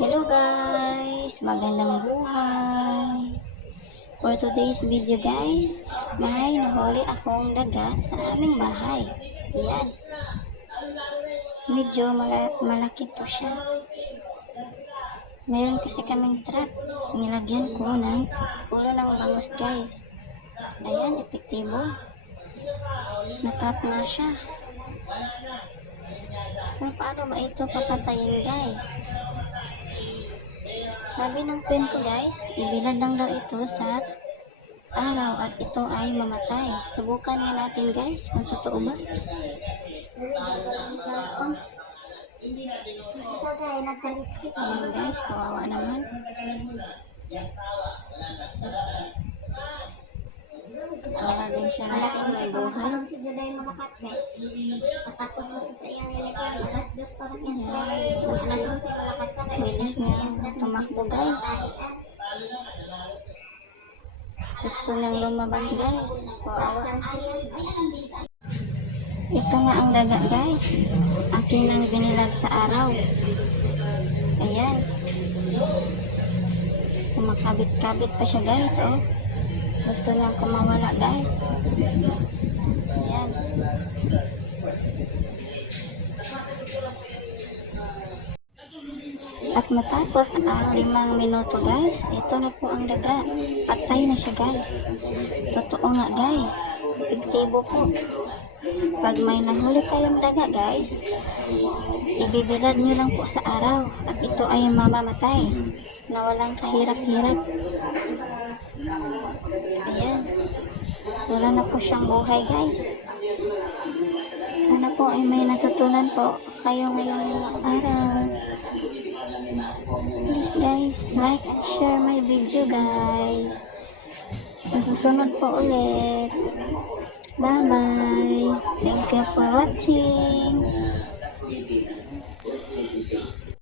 Hello guys! Magandang buhay! For today's video guys, may nahuli akong daga sa aming bahay. Yan. Medyo malaki po siya. Meron kasi kaming trap. Nilagyan ko ng ulo ng bangus guys. Ayan, epektibo. Natap na siya. Paano ba ito papatayin guys? Sabi ng friend ko guys, ibilad lang daw ito sa araw at ito ay mamatay. Subukan nga natin guys kung totoo ba. Ayan guys, kawawa naman. Tawagin siya natin, may buhay. Tapos na sa iyang uniform, alas 2 pa rin yan. Alas 11 malakat sa kayo. Bilis niya tumakbo guys. Gusto niyang lumabas guys. Kawawa. Ito nga ang daga guys. Akin nang binilag sa araw. Ayan. Kumakabit-kabit pa siya guys. Oh. Gusto niyang kumawala guys. Ayan. At matapos ang 5 minuto guys, ito na po ang daga. Patay na siya guys. Totoo nga guys. Epektibo po. Pag may nahuli kayong daga guys, ibibilad nyo lang po sa araw at ito ay mamamatay na walang kahirap-hirap. Ayan. Wala na po siyang buhay guys. Sana po ay may natutunan po kayo ngayong araw. Please guys, like and share my video guys. Sa susunod po ulit. Bye bye. Thank you for watching.